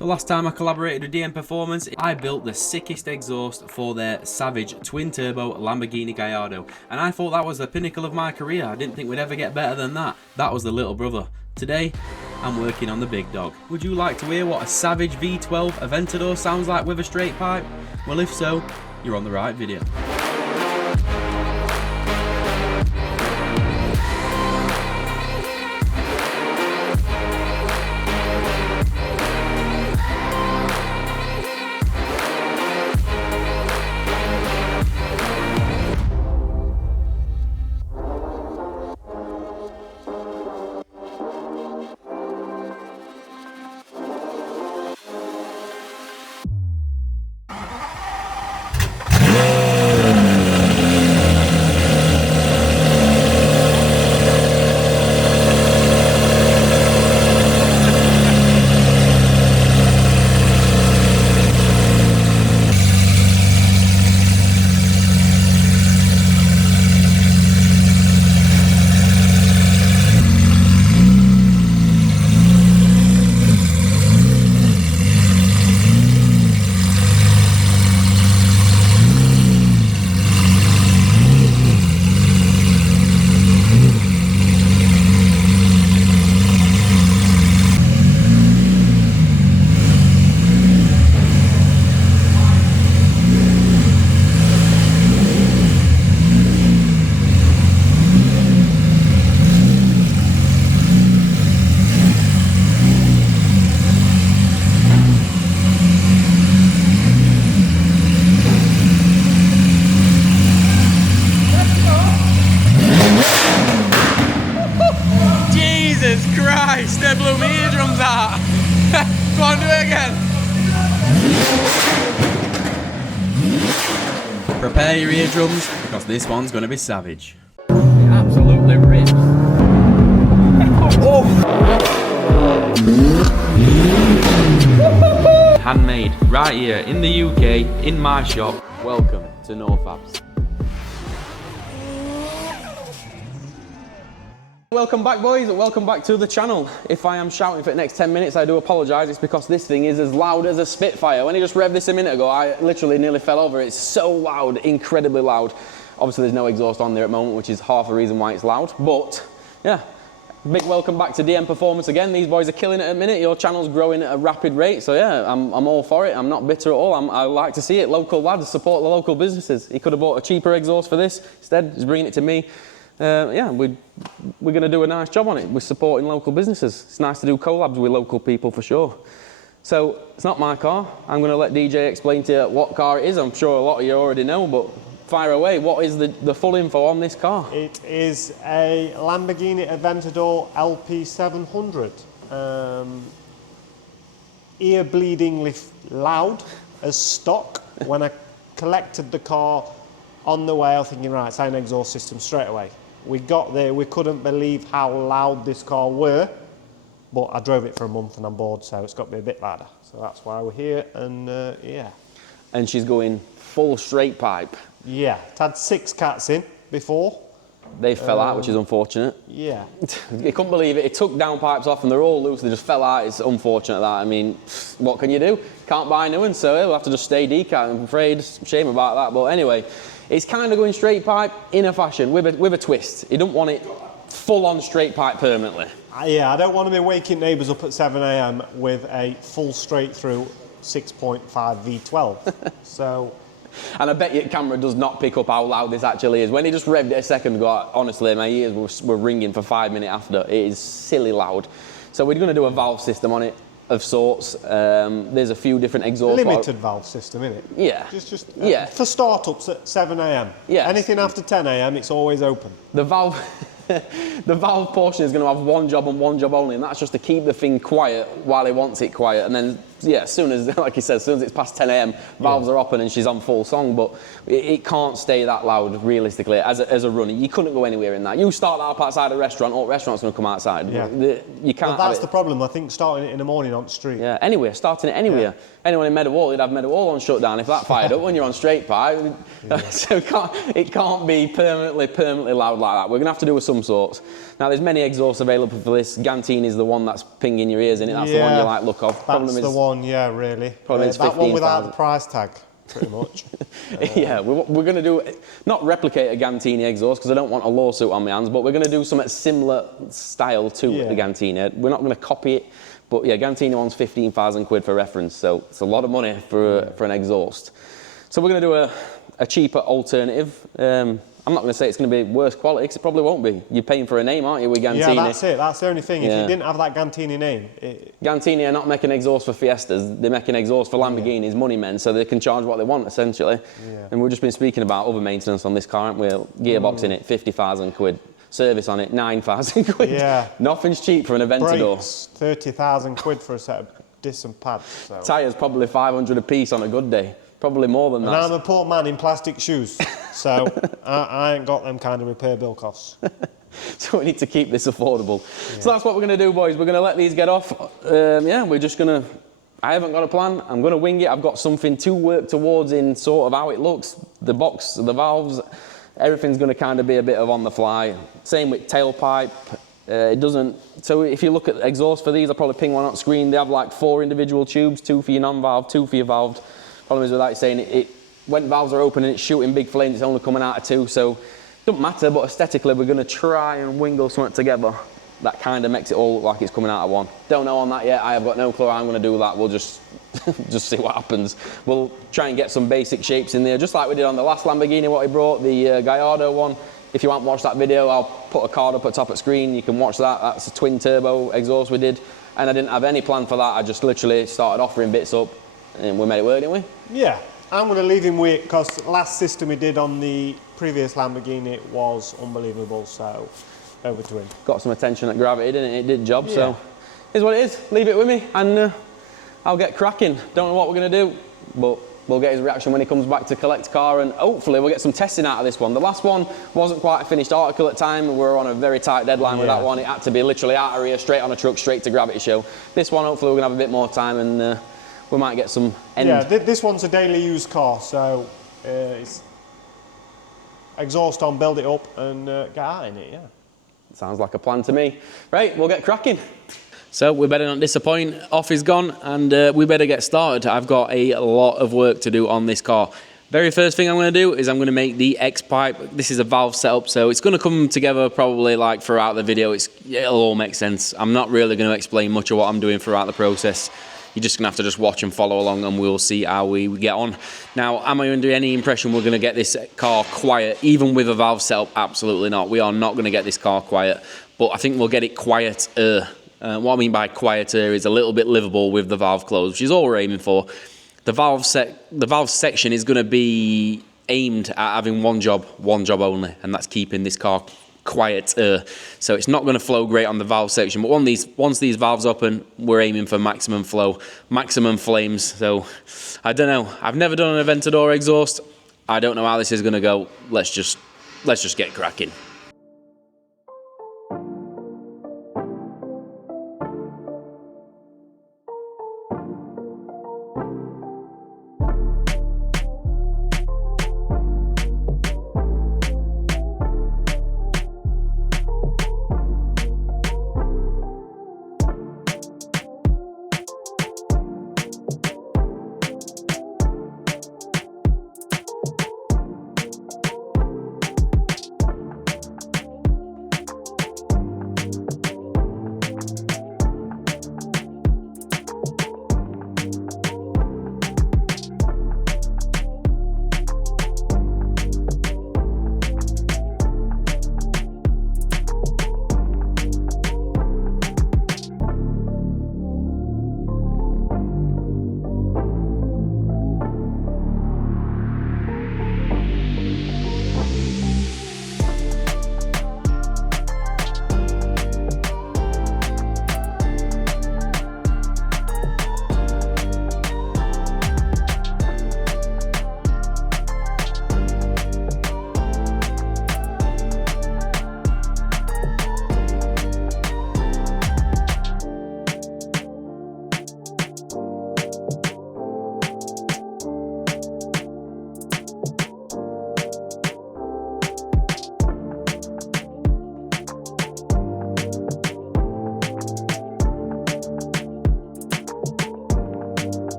So last time I collaborated with DM Performance, I built the sickest exhaust for their Savage twin-turbo Lamborghini Gallardo, and I thought that was the pinnacle of my career. I didn't think we'd ever get better than that. That was the little brother. Today, I'm working on the big dog. Would you like to hear what a Savage V12 Aventador sounds like with a straight pipe? Well, if so, you're on the right video. Christ, they blew my eardrums out. Go on, do it again. Prepare your eardrums, because this one's going to be savage. It absolutely rips. Oh. Handmade, right here in the UK, in my shop. Welcome to NAWFABZ. Welcome back, boys, and welcome back to the channel. If I am shouting for the next 10 minutes, I do apologise. It's because this thing is as loud as a Spitfire. When I just revved this a minute ago, I literally nearly fell over. It's so loud, incredibly loud. Obviously, there's no exhaust on there at the moment, which is half the reason why it's loud. But, yeah, big welcome back to DM Performance again. These boys are killing it at a minute. Your channel's growing at a rapid rate. So, yeah, I'm all for it. I'm not bitter at all. I like to see it. Local lads support the local businesses. He could have bought a cheaper exhaust for this. Instead, he's bringing it to me. Yeah, we're going to do a nice job on it. We're supporting local businesses. It's nice to do collabs with local people for sure. So, it's not my car. I'm going to let DJ explain to you what car it is. I'm sure a lot of you already know, but fire away. What is the full info on this car? It is a Lamborghini Aventador LP700. Ear-bleedingly loud as stock. When I collected the car on the way, I was thinking, right, it's an exhaust system straight away. We got there, we couldn't believe how loud this car were, but I drove it for a month and I'm bored, so it's got to be a bit louder. So that's why we're here, and yeah. And she's going full straight pipe. Yeah, it had 6 cats in before. They fell out, which is unfortunate. Yeah. You couldn't believe it. It took downpipes off and they're all loose, they just fell out. It's unfortunate that. I mean, what can you do? Can't buy new ones, so we'll have to just stay decal. I'm afraid, shame about that, but anyway. It's kind of going straight pipe in a fashion, with a twist. You don't want it full on straight pipe permanently. Yeah, I don't want to be waking neighbours up at 7 AM with a full straight through 6.5 V12. So. And I bet your camera does not pick up how loud this actually is. When he just revved it a second ago, honestly, my ears were ringing for 5 minutes after. It is silly loud. So we're going to do a valve system on it. Of sorts. There's a few different exhaust. Limited valve system, isn't it? Yeah. Yeah. For startups at 7 AM. Yeah. Anything after 10 AM, it's always open. The valve, the valve portion is going to have one job and one job only, and that's just to keep the thing quiet while he wants it quiet. And then, yeah, as soon as, like he said, as soon as it's past 10 AM, valves are open and she's on full song. But it can't stay that loud realistically as a runner. You couldn't go anywhere in that. You start that up outside a restaurant, or restaurant's going to come outside. Yeah. You can't. Well, that's the problem. I think starting it in the morning on the street. Yeah. Anywhere, starting it anywhere. Yeah. Anyone in Meadowhall, you'd have Meadowhall on shutdown if that fired up when you're on straight pipe. Yeah. So it can't be permanently loud like that. We're going to have to do with some sorts. Now, there's many exhausts available for this. Gantine is the one that's pinging your ears in it. That's the one you like look of. That's the one one, yeah, really. Probably means that one without 15,000. the price tag, pretty much. Yeah, we're going to do, not replicate a Gantini exhaust because I don't want a lawsuit on my hands, but we're going to do something similar style to the Gantini. We're not going to copy it, but yeah, Gantini one's 15,000 quid for reference, so it's a lot of money for an exhaust. So we're going to do a cheaper alternative. I'm not going to say it's going to be worse quality because it probably won't be. You're paying for a name, aren't you, with Gantini? Yeah, that's it. That's the only thing. If you didn't have that Gantini name... Gantini are not making exhaust for Fiestas. They're making exhaust for Lamborghinis, money men, so they can charge what they want, essentially. Yeah. And we've just been speaking about other maintenance on this car, haven't we? Gearbox in it, 50,000 quid. Service on it, 9,000 quid. Yeah. Nothing's cheap for an Aventador. Brakes, 30,000 quid for a set of disc and pads. So. Tyres, probably 500 a piece on a good day. Probably more than that. And I'm a poor man in plastic shoes, so I ain't got them kind of repair bill costs. So we need to keep this affordable. Yeah. So that's what we're going to do, boys. We're going to let these get off. Yeah, we're just going to... I haven't got a plan. I'm going to wing it. I've got something to work towards in sort of how it looks. The box, the valves, everything's going to kind of be a bit of on the fly. Same with tailpipe. It doesn't... So if you look at exhaust for these, I'll probably ping one on screen. They have like 4 individual tubes, 2 for your non-valve, 2 for your valved. Problem is, without saying when valves are open and it's shooting big flames, it's only coming out of 2, so it doesn't matter, but aesthetically we're going to try and wingle something together that kind of makes it all look like it's coming out of 1. Don't know on that yet. I have got no clue how I'm going to do that. We'll just see what happens. We'll try and get some basic shapes in there, just like we did on the last Lamborghini what he brought, the Gallardo one. If you haven't watched that video, I'll put a card up at top of screen. You can watch that. That's a twin turbo exhaust we did, and I didn't have any plan for that. I just literally started offering bits up and we made it work, didn't we? Yeah, I'm going to leave him with it because last system we did on the previous Lamborghini was unbelievable, so over to him. Got some attention at gravity, didn't it? It did job, so here's what it is. Leave it with me and I'll get cracking. Don't know what we're going to do, but we'll get his reaction when he comes back to collect car, and hopefully we'll get some testing out of this one. The last one wasn't quite a finished article at the time. We were on a very tight deadline with that one. It had to be literally out of here, straight on a truck, straight to Gravity Show. This one, hopefully we're going to have a bit more time and we might get some end. Yeah, this one's a daily used car, so it's exhaust on, build it up and get out in it, Sounds like a plan to me. Right, we'll get cracking. So we better not disappoint. Off is gone and we better get started. I've got a lot of work to do on this car. Very first thing I'm going to do is I'm going to make the X-pipe. This is a valve setup, so it's going to come together probably like throughout the video. It'll all make sense. I'm not really going to explain much of what I'm doing throughout the process. You're just going to have to just watch and follow along and we'll see how we get on. Now, am I under any impression we're going to get this car quiet, even with a valve setup? Absolutely not. We are not going to get this car quiet, but I think we'll get it quieter. What I mean by quieter is a little bit livable with the valve closed, which is all we're aiming for. The valve section is going to be aimed at having one job only, and that's keeping this car quieter. So it's not going to flow great on the valve section, but once these valves open, we're aiming for maximum flow, maximum flames. So I don't know. I've never done an Aventador exhaust. I don't know how this is going to go. Let's just get cracking.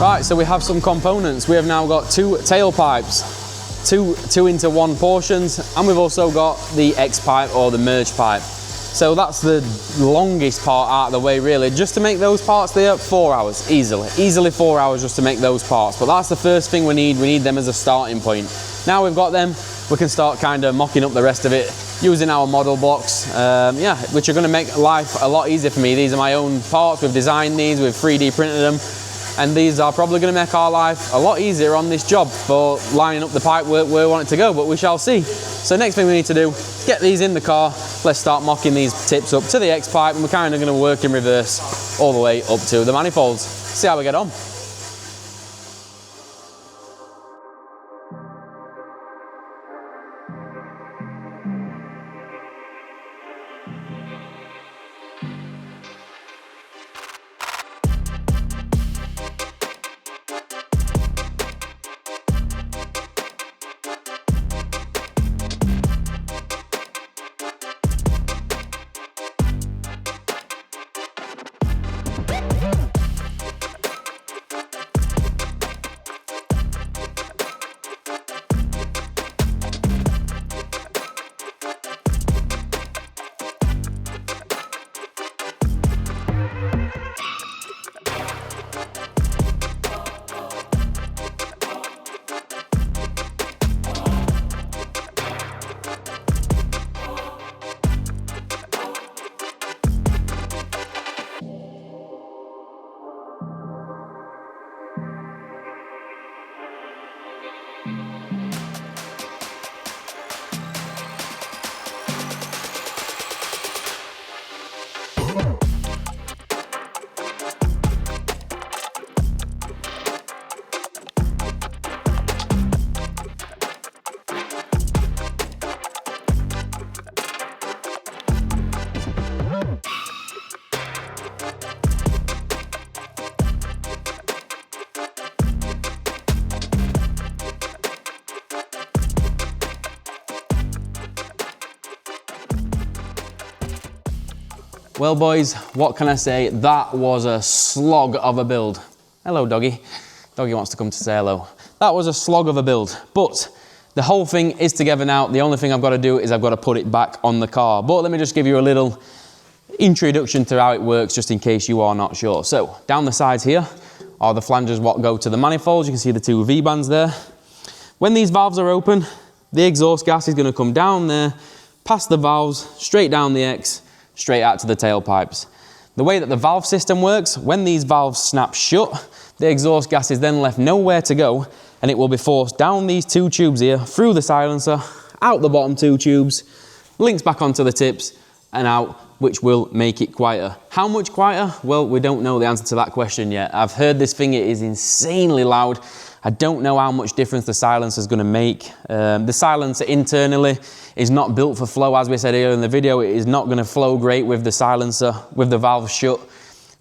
Right, so we have some components. We have now got 2 tailpipes, two into one portions, and we've also got the X pipe or the merge pipe. So that's the longest part out of the way really. Just to make those parts there, 4 hours, easily 4 hours just to make those parts. But that's the first thing we need them as a starting point. Now we've got them, we can start kind of mocking up the rest of it using our model blocks, yeah, which are going to make life a lot easier for me. These are my own parts, we've designed these, we've 3D printed them, and these are probably going to make our life a lot easier on this job for lining up the pipe where we want it to go, but we shall see. So next thing we need to do, get these in the car, let's start mocking these tips up to the X pipe, and we're kind of going to work in reverse all the way up to the manifolds. See how we get on. Well boys, what can I say? That was a slog of a build. Hello doggy. Doggy wants to come to say hello. That was a slog of a build, but the whole thing is together now. The only thing I've got to do is I've got to put it back on the car. But let me just give you a little introduction to how it works just in case you are not sure. So down the sides here are the flanges what go to the manifolds. You can see the 2 V-bands there. When these valves are open, the exhaust gas is going to come down there, past the valves, straight down the X, straight out to the tailpipes. The way that the valve system works, when these valves snap shut, the exhaust gas is then left nowhere to go, and it will be forced down these 2 tubes here, through the silencer, out the bottom 2 tubes, links back onto the tips, and out, which will make it quieter. How much quieter? Well, we don't know the answer to that question yet. I've heard this thing, it is insanely loud. I don't know how much difference the silencer is going to make. The silencer internally is not built for flow, as we said earlier in the video. It is not going to flow great with the silencer, with the valve shut.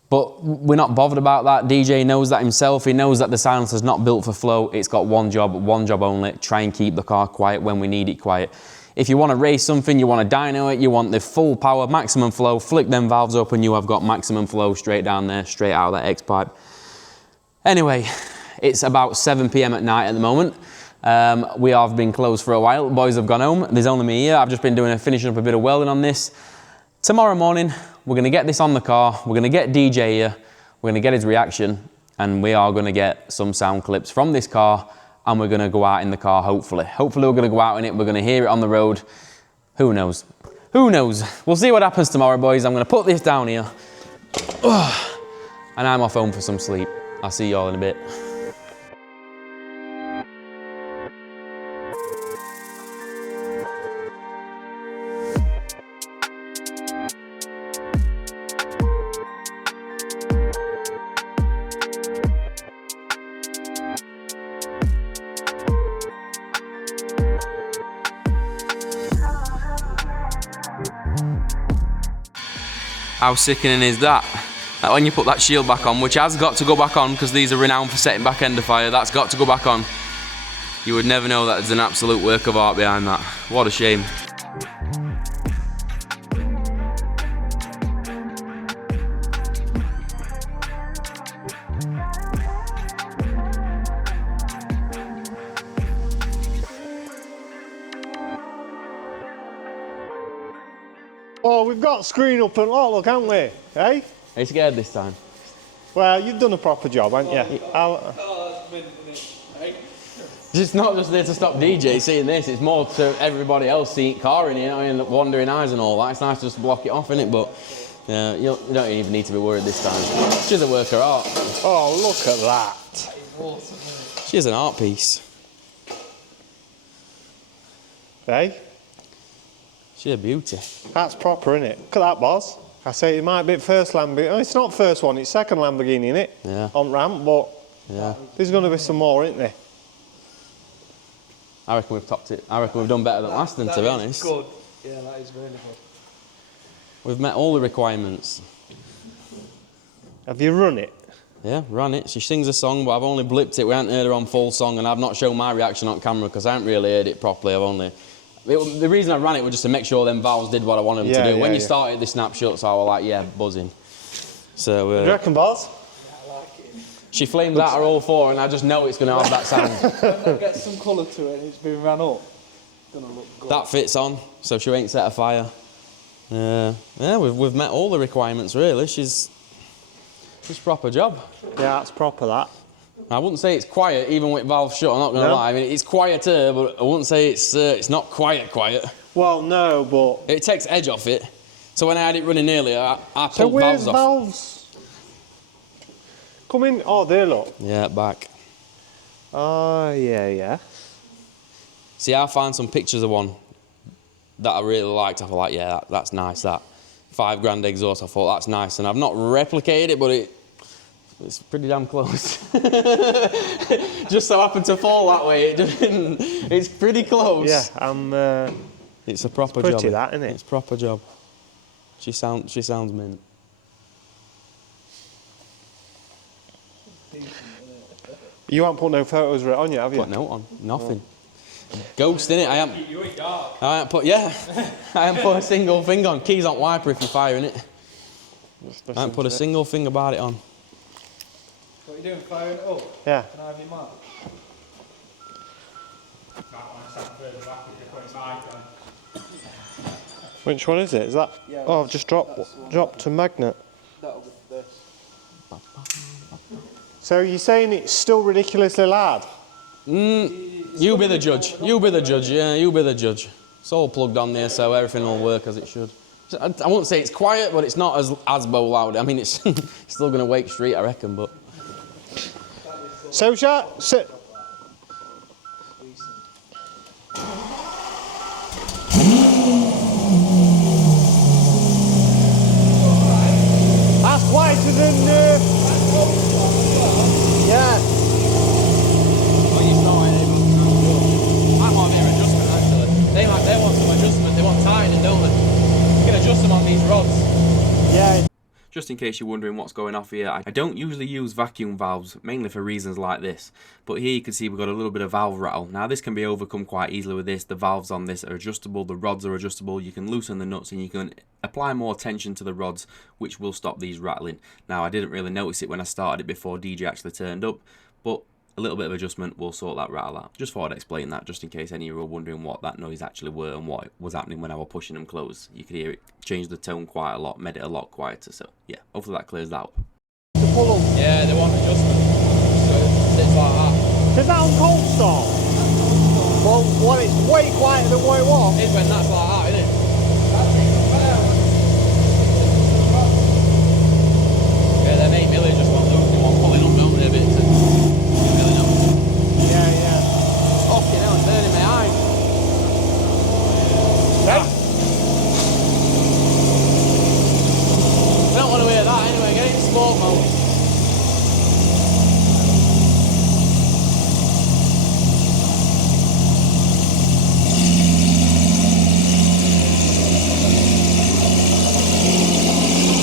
But we're not bothered about that. DJ knows that himself. He knows that the silencer is not built for flow. It's got one job only. Try and keep the car quiet when we need it quiet. If you want to race something, you want to dyno it, you want the full power, maximum flow, flick them valves open, you have got maximum flow straight down there, straight out of that X pipe. Anyway, it's about 7 p.m. at night at the moment. We have been closed for a while. The boys have gone home. There's only me here. I've just been finishing up a bit of welding on this. Tomorrow morning, we're going to get this on the car. We're going to get DJ here. We're going to get his reaction, and we are going to get some sound clips from this car, and we're going to go out in the car, hopefully. Hopefully we're going to go out in it. We're going to hear it on the road. Who knows? Who knows? We'll see what happens tomorrow, boys. I'm going to put this down here. And I'm off home for some sleep. I'll see you all in a bit. How sickening is that? That when you put that shield back on, which has got to go back on because these are renowned for setting back end of fire, that's got to go back on. You would never know that there's an absolute work of art behind that. What a shame. We've got screen up and lock, look, haven't we? Hey? Are you scared this time? Well, you've done a proper job, haven't you? It's not just there to stop DJ seeing this, it's more to everybody else seeing car in here, and wandering eyes and all that. It's nice to just block it off, isn't it? But you don't even need to be worried this time. She's a work of art. Oh, look at that. She's an art piece. Hey? She's a beauty. That's proper, isn't it? Look at that, boss. I say it might be first Lamborghini. Oh, it's not first one, it's second Lamborghini, isn't it? Yeah. On ramp, but there's going to be some more, isn't there? I reckon we've topped it. I reckon we've done better than last time, to be honest. Good. Yeah, that is really good. We've met all the requirements. Have you run it? Yeah, ran it. She sings a song, but I've only blipped it. We haven't heard her on full song, and I've not shown my reaction on camera because I haven't really heard it properly. The reason I ran it was just to make sure them valves did what I wanted them to do. When you started the snapshots, I was like, yeah, buzzing. So. What do you reckon, boss? She flames out her all four, and I just know it's going to have that sound. When that gets some colour to it and it's been ran up, it's going to look good. That fits on, so she ain't set a fire. Yeah, we've met all the requirements, really. She's proper job. Yeah, that's proper, that. I wouldn't say it's quiet, even with valves shut, I'm not going to lie. I mean, it's quieter, but I wouldn't say it's not quiet. Well, no, but... It takes edge off it. So when I had it running earlier, I So pulled where's valves off. valves? Come in. Oh, there, look. Yeah, back. Oh, yeah. See, I found some pictures of one that I really liked. I thought, like, yeah, that's nice, that. £5 exhaust, I thought, that's nice. And I've not replicated it, but it's pretty damn close. Just so happened to fall that way. It's pretty close. Yeah, it's a proper pretty job. Pretty, that, isn't it? It's a proper job. She sounds mint. You haven't put no photos right on yet, have you? Put no on, nothing. Ghost, innit? I haven't put I haven't put a single thing on. Keys on wiper if you're firing it. I haven't put a single thing about it on. What are you doing, firing it up? Yeah. Can I have your mark? Which one is it? Is that? Yeah, oh, I've just dropped a magnet. That'll be this. So you're saying it's still ridiculously loud? You be the judge. You be the judge, yeah, you be the judge. It's all plugged on there, so everything will work as it should. I won't say it's quiet, but it's not as Asbo loud. I mean, it's still going to Wake Street, I reckon, but... So, that's quieter than... Yeah. Oh, you started it. That might be an adjustment, actually. They want some adjustment. They want tightening, don't they? You can adjust them on these rods. Yeah. Just in case you're wondering what's going off here, I don't usually use vacuum valves, mainly for reasons like this. But here you can see we've got a little bit of valve rattle. Now this can be overcome quite easily with this. The valves on this are adjustable, the rods are adjustable, you can loosen the nuts and you can apply more tension to the rods, which will stop these rattling. Now I didn't really notice it when I started it before DJ actually turned up, but a little bit of adjustment will sort that rattle out. Just thought I'd explain that, just in case any of you were wondering what that noise actually were and what was happening when I was pushing them close. You could hear it change the tone quite a lot, made it a lot quieter, so yeah, hopefully that clears that up. Yeah, they want adjustment, so it sits like that. Is that on cold start? Well, it's way quieter than what it was. It's when that's like that, isn't it? Yeah, them 8 mm just want loose, they want pulling up, don't they, a bit to... Yeah. Fucking hell, it's burning my eyes. Hey. I don't want to hear that anyway, get it in sport mode.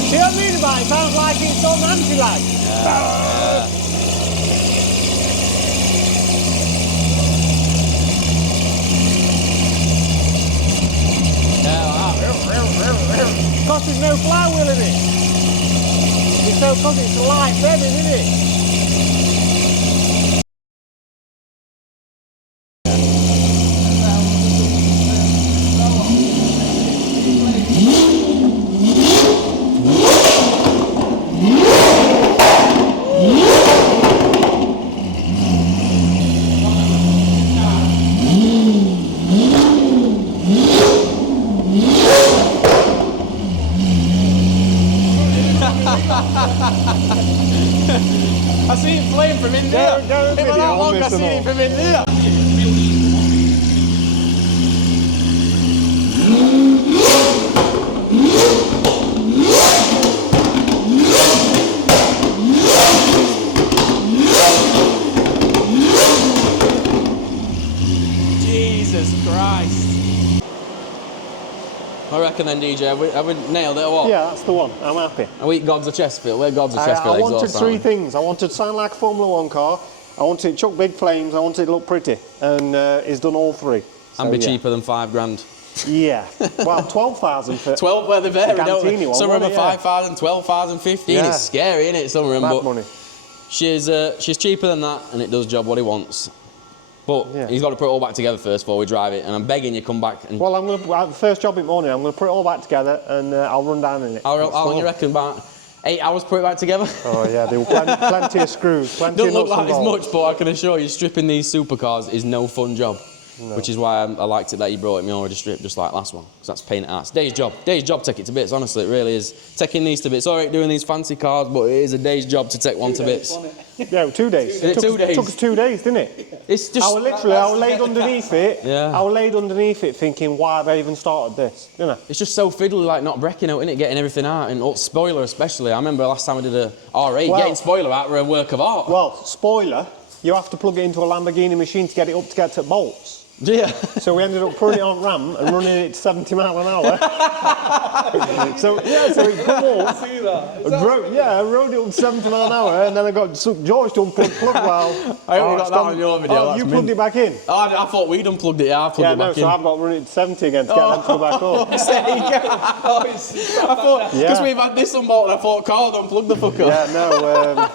See what I mean about it? It sounds like it's on anti-lag. Yeah. Because there's no flywheel in it. It's so because it's a light bedding, isn't it? I see it flame from in there. Go It was that long I seen it from in there. Jesus Christ. I reckon then, DJ, have we nailed it or what? Yeah, that's the one. I'm happy. Are we God's a Chesterfield? We're God's a Chesterfield I wanted exhaust, three aren't we? things. I wanted to sound like a Formula 1 car. I wanted it to chuck big flames. I wanted it to look pretty. And he's done all three. And be So, yeah. cheaper than £5,000. Yeah. Well, 12,000 for 12, well, they vary, don't Gantini they? one, Some of them are wasn't it? 5,000, 12,000, 15. Yeah. It's scary, isn't it? Some of them, mad but money. she's cheaper than that, and it does job what he wants. But Yeah. he's got to put it all back together first before we drive it, and I'm begging you come back and. Well, I'm going to, first job in the morning, I'm going to put it all back together and I'll run down in it. How long you reckon? About 8 hours to put it back together? Oh, yeah, there were plenty of screws, plenty Don't of look nuts like and it's bolts. much, but I can assure you, stripping these supercars is no fun job. No. Which is why I liked it that you brought it me already stripped, just like last one. Because that's pain in the arse. Day's job. Day's job, take it to bits, honestly, it really is. Taking these to bits. All right, doing these fancy cars, but it is a day's job to take one to bits. Yeah, 2 days. Is it 2 days? It took us 2 days, didn't it? It's just. I was laid underneath it. Yeah. I was laid underneath it thinking, why have I even started this? You know? It's just so fiddly, like not breaking out, innit? Getting everything out, and spoiler especially. I remember last time I did a R8, Well- getting spoiler out were a work of art. Well, spoiler, you have to plug it into a Lamborghini machine to get it up to get to bolts. Yeah. So we ended up putting it on RAM and running it to 70 mile an hour. so it come up. See that? I rode it up to 70 mile an hour and then I got George to unplug plug well. I only got it's that gone- on your video, Oh, that's you plugged mint. it back in? Oh, I thought we'd unplugged it, yeah, I plugged it back so in. I've got to run it to 70 again to get them to go back up. There you go. I thought, because we've had this unbolted, I thought, Carl, unplug the fucker. Yeah, no.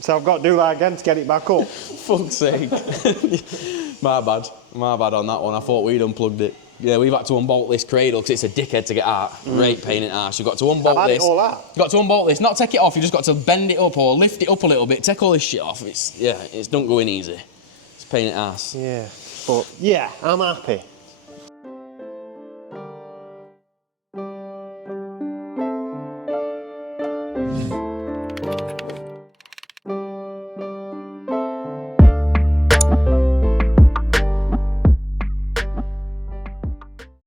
So I've got to do that again to get it back up. Fuck's sake. My bad on that one. I thought we'd unplugged it. Yeah, we've had to unbolt this cradle because it's a dickhead to get out. Great pain in the arse. You've got to unbolt I've had this. it all out. You've got to unbolt this. Not take it off. You've just got to bend it up or lift it up a little bit. Take all this shit off. It's don't go in easy. It's a pain in the arse. Yeah. But yeah, I'm happy.